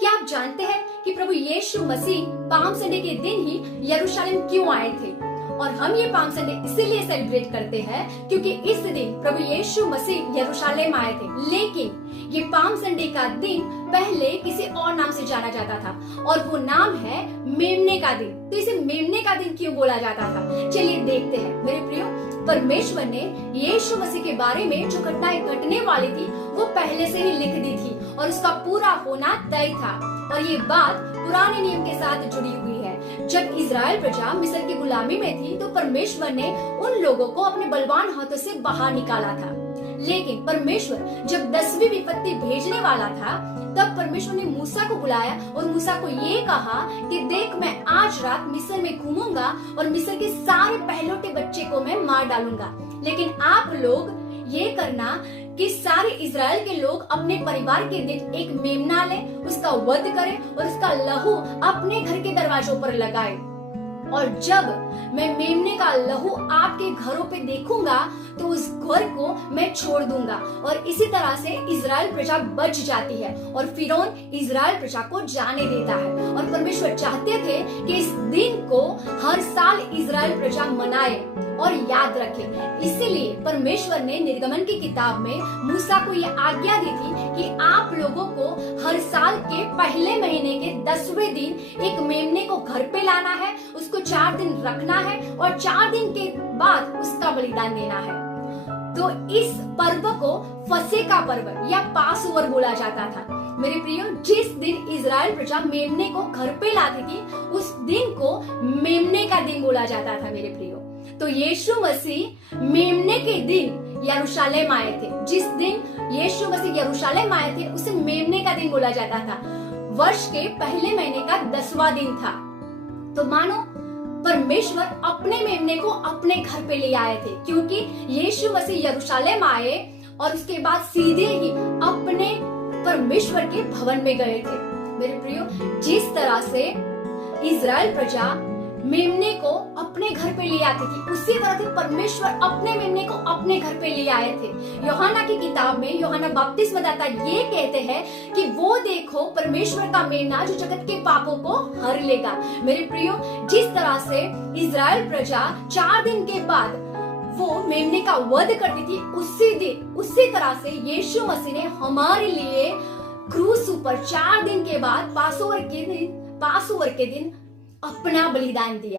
क्या आप जानते हैं कि प्रभु यीशु मसीह पाम संडे के दिन ही यरूशलेम क्यों आए थे? और हम ये पाम संडे इसीलिए सेलिब्रेट करते हैं क्योंकि इस दिन प्रभु यीशु मसीह यरूशलेम आए थे। लेकिन ये पाम संडे का दिन पहले किसी और नाम से जाना जाता था और वो नाम है मेमने का दिन। तो इसे मेमने का दिन क्यों बोला जाता था? चलिए देखते हैं। मेरे प्रियो, परमेश्वर ने यीशु मसीह के बारे में जो घटनाएं घटने वाली थी वो पहले से ही लिख दी थी और उसका पूरा होना तय था। और ये बात पुराने नियम के साथ जुड़ी हुई है। जब इजराइल प्रजा मिस्र की गुलामी में थी तो परमेश्वर ने उन लोगों को अपने बलवान हाथों से बाहर निकाला था। लेकिन परमेश्वर जब 10वीं विपत्ति भेजने वाला था तब परमेश्वर ने मूसा को बुलाया और मूसा को ये कहा कि देख, मैं आज रात मिस्र में घूमूंगा और मिस्र के सारे पहलौठे बच्चे को मैं मार डालूंगा। लेकिन आप लोग ये करना कि सारे इजराइल के लोग अपने परिवार के दिन एक मेमना ले, उसका वध करें और उसका लहू अपने घर के दरवाजों पर लगाए। और जब मैं मेमने का लहू आपके घरों पे देखूंगा तो उस घर को मैं छोड़ दूंगा। और इसी तरह से इजराइल प्रजा बच जाती है और फिरौन इजराइल प्रजा को जाने देता है। और परमेश्वर चाहते थे कि इस दिन को हर साल इजराइल प्रजा मनाए और याद रखे। इसीलिए परमेश्वर ने निर्गमन की किताब में मूसा को ये आज्ञा दी थी कि आप लोगों को हर साल के पहले महीने के 10वें दिन एक मेमने को घर पे लाना है, उसको 4 दिन रखना है और 4 दिन के बाद उसका बलिदान देना है। तो इस पर्व को फसह का पर्व या पास ओवर बोला जाता था। मेरे प्रियो, जिस दिन इजराइल प्रजा मेमने को घर पे लाती थी उस दिन को मेमने का दिन बोला जाता था। मेरे प्रियो, तो यीशु मसीह मेमने के दिन यरूशलेम आए थे। जिस दिन यीशु मसीह यरूशलेम आए थे उसे मेमने का दिन बोला जाता था। वर्ष के पहले महीने का 10वां दिन था। तो मानो परमेश्वर अपने मेमने को अपने घर पे ले आए थे, क्योंकि यीशु मसीह यरूशलेम आए और उसके बाद सीधे ही अपने परमेश्वर के भवन में गए थे। मेरे प्रियो, जिस तरह से इजराइल प्रजा मेमने को अपने घर पे ले आती थी उसी तरह से परमेश्वर अपने मेमने को अपने घर पे ले आए थे। यूहन्ना की किताब में यूहन्ना बपतिस्मदाता ये कहते हैं कि वो देखो परमेश्वर का मेमना जो जगत के पापों को हर लेगा। मेरे प्रियो, जिस तरह से इजराइल प्रजा 4 दिन के बाद वो मेमने का वध करती थी उसी तरह से यीशु मसीह ने हमारे लिए क्रूस ऊपर 4 दिन के बाद पास ओवर के दिन अपना बलिदान दिया।